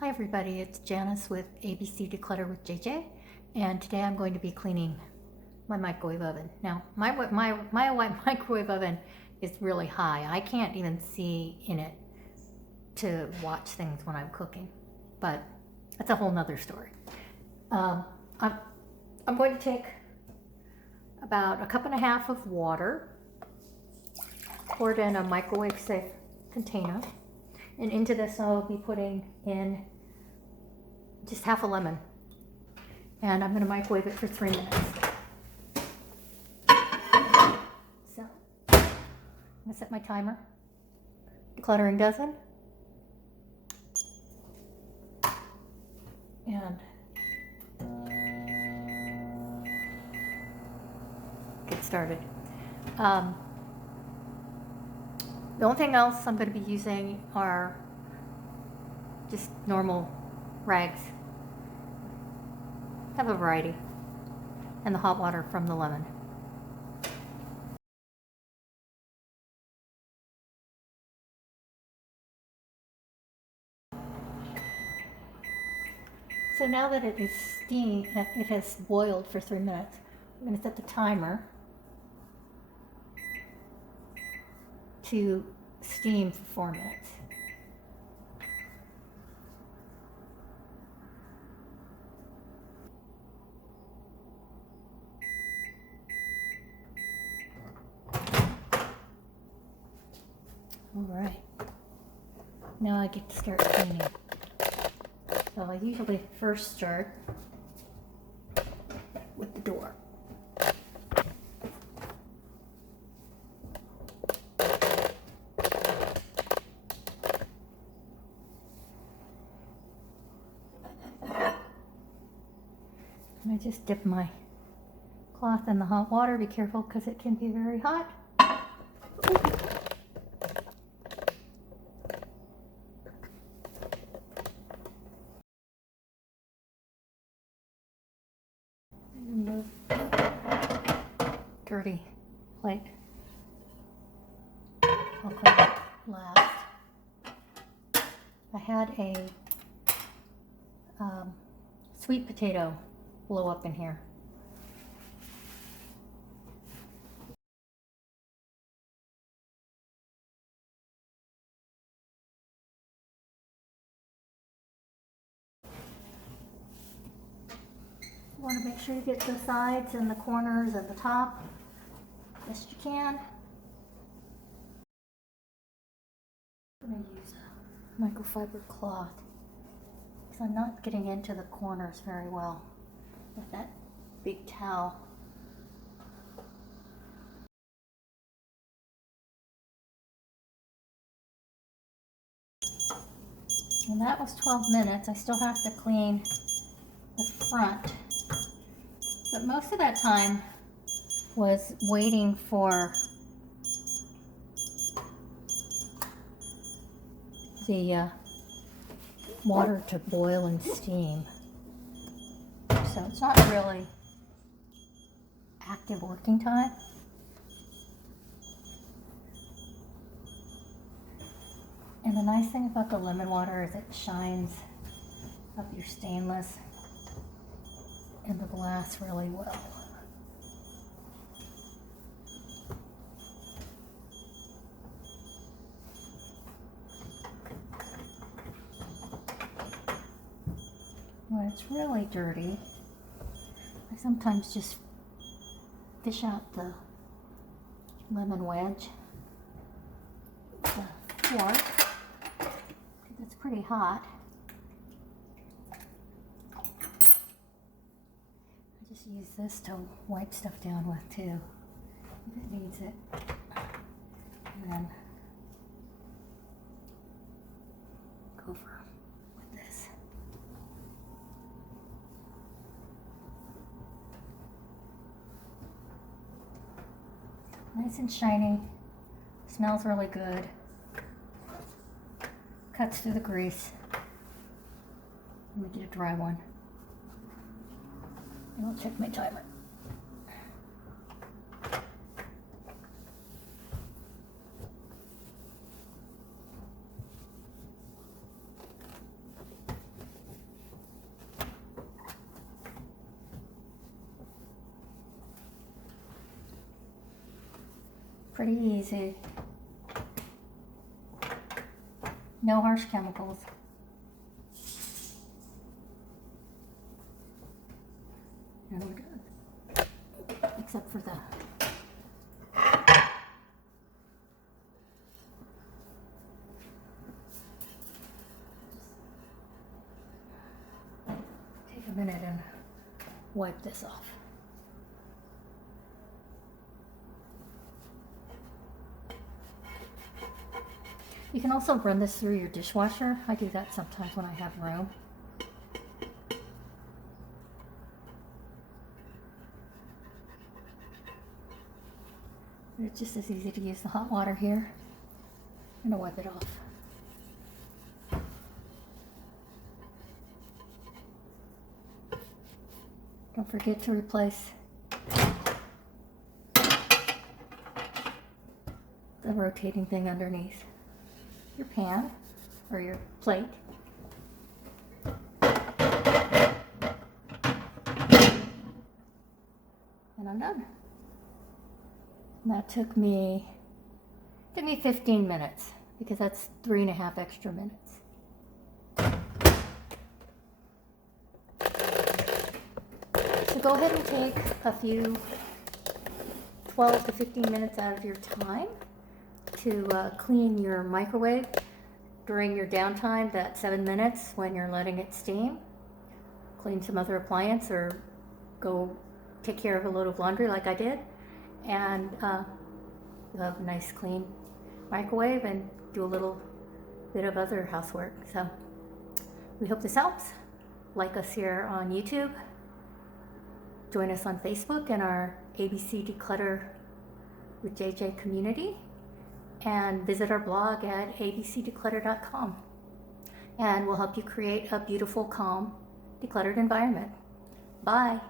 Hi everybody, it's Janice with ABC Declutter with JJ, and today I'm going to be cleaning my microwave oven. Now, my microwave oven is really high. I can't even see in it to watch things when I'm cooking, but that's a whole nother story. I'm going to take about 1.5 cups of water, pour it in a microwave safe container. And into this I'll be putting in just half a lemon. And I'm going to microwave it for 3 minutes. So, I'm going to set my timer. Decluttering dozen. And get started. The only thing else I'm going to be using are just normal rags. Have a variety. And the hot water from the lemon. So now that it is steamed, it has boiled for 3 minutes, I'm going to set the timer to steam for 4 minutes. All right, now I get to start cleaning. So I usually first start with the door. And I just dip my cloth in the hot water. Be careful because it can be very hot. Remove dirty plate. I'll clean it last. I had a sweet potato blow up in here. You want to make sure you get the sides and the corners and the top best you can. I'm going to use a microfiber cloth because I'm not getting into the corners very well with that big towel. And that was 12 minutes. I still have to clean the front. But most of that time was waiting for the water to boil and steam. So it's not really active working time. And the nice thing about the lemon water is it shines up your stainless and the glass really well. When it's really dirty, I sometimes just fish out the lemon wedge with the fork. It's pretty hot. I just use this to wipe stuff down with too, if it needs it. And then go for with this. Nice and shiny. Smells really good. Cuts through the grease. Let me get a dry one. And I'll check my timer. pretty easy. No harsh chemicals. And we're good. Except for that. Take a minute and wipe this off. You can also run this through your dishwasher. I do that sometimes when I have room. It's just as easy to use the hot water here. I'm gonna wipe it off. Don't forget to replace the rotating thing underneath your pan or your plate. And I'm done. And that took me 15 minutes because that's 3.5 extra minutes. So go ahead and take a few 12 to 15 minutes out of your time to clean your microwave during your downtime, that 7 minutes when you're letting it steam. Clean some other appliance or go take care of a load of laundry like I did. And you'll have a nice clean microwave and do a little bit of other housework. So we hope this helps. Like us here on YouTube. Join us on Facebook in our ABC Declutter with JJ community. And visit our blog at abcdeclutter.com. And we'll help you create a beautiful, calm, decluttered environment. Bye.